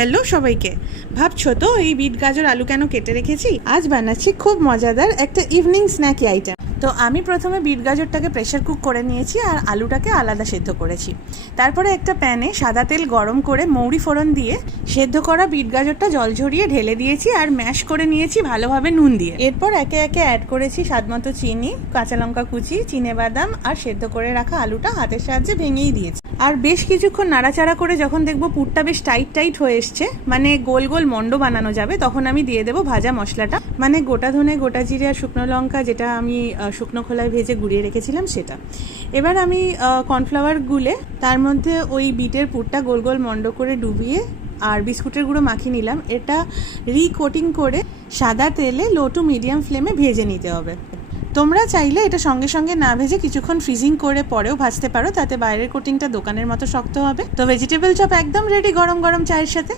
Hello সবাইকে। ভাবছো তো এই বিট গাজর আলু কেন কেটে রেখেছি? আজ বানাচ্ছি খুব মজাদার একটা ইভিনিং স্ন্যাকি আইটেম। তো আমি প্রথমে বিট গাজরটাকে প্রেশার কুক করে নিয়েছি আর আলুটাকে আলাদা সেদ্ধ করেছি। তারপরে একটা প্যানে সাদা তেল গরম করে মৌরি ফোড়ন দিয়ে সেদ্ধ করা বিট গাজরটা জল ঝরিয়ে ঢেলে দিয়েছি আর ম্যাশ করে নিয়েছি ভালোভাবে নুন দিয়ে। এরপর একে একে অ্যাড করেছি স্বাদমতো চিনি, কাঁচা লঙ্কা কুচি, চিনেবাদাম আর সেদ্ধ করে রাখা আলুটা হাতের সাহায্যে ভেঙেই দিয়েছি। আর বেশ কিছুক্ষণ নাড়াচাড়া করে যখন দেখবো পুরটা বেশ টাইট টাইট হয়ে এসছে, মানে গোল গোল মন্ড বানানো যাবে, তখন আমি দিয়ে দেবো ভাজা মশলাটা, মানে গোটা ধনে, গোটা জিরে আর শুকনো লঙ্কা, যেটা আমি শুকনো খোলায় ভেজে গুঁড়িয়ে রেখেছিলাম সেটা। এবার আমি কর্নফ্লাওয়ার গুলে তার মধ্যে ওই বিটের পুরটা গোল গোল মন্ড করে ডুবিয়ে আর বিস্কুটের গুঁড়ো মাখিয়ে নিলাম। এটা রিকোটিং করে সাদা তেলে লো টু মিডিয়াম ফ্লেমে ভেজে নিতে হবে। তোমরা চাইলে এটা সঙ্গে সঙ্গে না ভেজে কিছুক্ষণ ফ্রিজিং করে পরেও ভাজতে পারো, তাতে বাইরের কোটিংটা দোকানের মতো শক্ত হবে। তো ভেজিটেবল চপ একদম রেডি গরম গরম চায়ের সাথে।